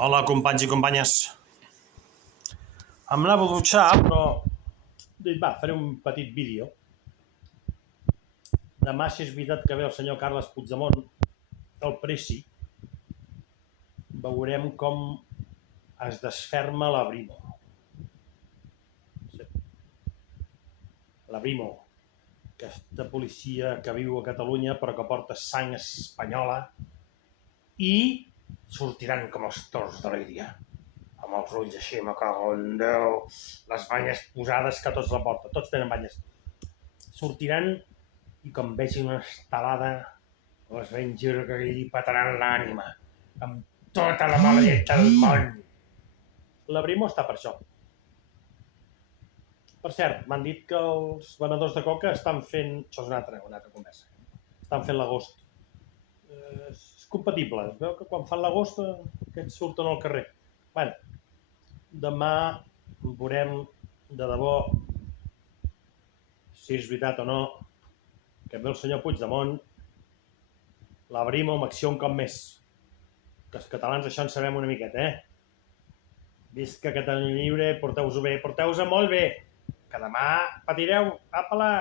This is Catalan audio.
Hola, companys i companyes. Em anava a dutxar, però dic, va, faré un petit vídeo. Demà, si és veritat que ve el senyor Carles Puigdemont, el Preci, veurem com es desferma la Brimo. Sí. La Brimo, aquesta policia que viu a Catalunya però que porta sang espanyola i sortiran com els tors de Lídia. Amb els ulls així, me cago en Déu, les banyes posades que tots la porten, tots tenen banyes. Sortiran i com vegin una estelada, els ben juro que li petaran l'ànima, amb tota la mala llet del món. La Brimo està per això. Per cert, m'han dit que els venedors de coca estan fent... Això és una altra conversa. Estan fent l'agost. És compatible. Es veu que quan fan l'agost aquests surten al carrer. Bé, demà veurem de debò si és veritat o no que ve el senyor Puigdemont, la Brimo amb acció un cop més. Que els catalans això en sabem una miqueta, Visca Catalunya Lliure, porteu-vos-ho bé, porteu-vos molt bé, que demà patireu, apa-la!